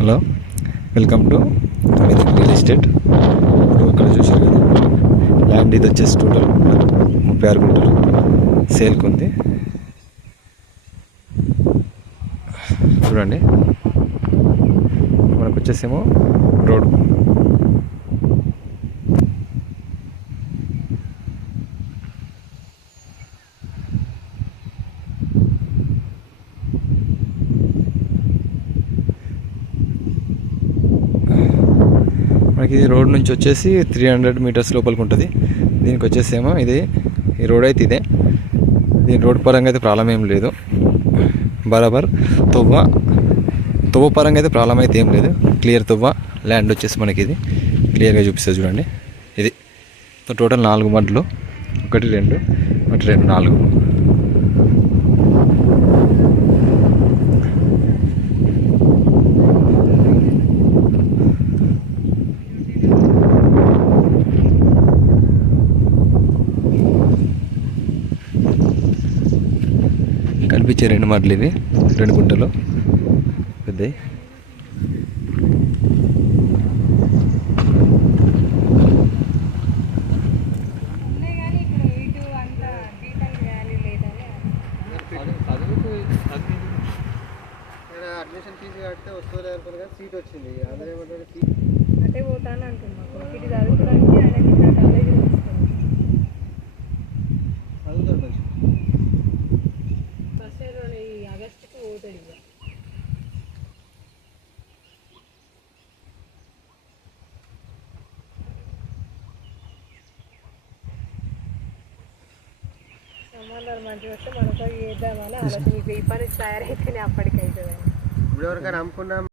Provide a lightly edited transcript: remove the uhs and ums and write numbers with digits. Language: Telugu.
Hello, welcome to Medak real estate. ఇప్పుడు ఇక్కడ చూసారు కదా, ల్యాండ్ ఇది వచ్చేసి టోటల్ 36 గుంటలు సేల్కి ఉంది. చూడండి, మనకు వచ్చేసేమో రోడ్, మనకి ఇది రోడ్ నుంచి వచ్చేసి 300 మీటర్స్ లోపలికి ఉంటుంది. దీనికి వచ్చేసేమో ఇది ఈ రోడ్ అయితే ఇదే. దీని రోడ్ పరంగా అయితే ప్రాబ్లం ఏం లేదు, బరాబర్ తొవ్వ పరంగా అయితే ప్రాబ్లం అయితే ఏం లేదు. క్లియర్ తొవ్వ ల్యాండ్ వచ్చేసి మనకి ఇది క్లియర్గా చూపిస్తుంది. చూడండి, ఇది టోటల్ 4 మడ్లు, 1 2 4. కనిపించే 2 మడ్లు ఇవి, 2 గుంటలు పెద్దవి. అడ్మిషన్ ఫీజు కడితే వస్తుంది అనుకున్నా కానీ సీట్ వచ్చింది. అందరూ ఏమంటారు అంటే పోతాను అంటున్నా, ఇది చదువుకోవడానికి ఆయన ఇక్కడ కాలేజీ చదువుతారు మంచి ఫస్ట్ ఇయర్ ఈ ఆగస్టుకి పోతాడు. ఇక సంబంధాలు మంచిగా వస్తే మనతో చేద్దామని ఆలోచన. ఈ పని తయారైతేనే అప్పటికైతే ఇప్పుడు ఎవరికైనా అమ్ముకున్నాం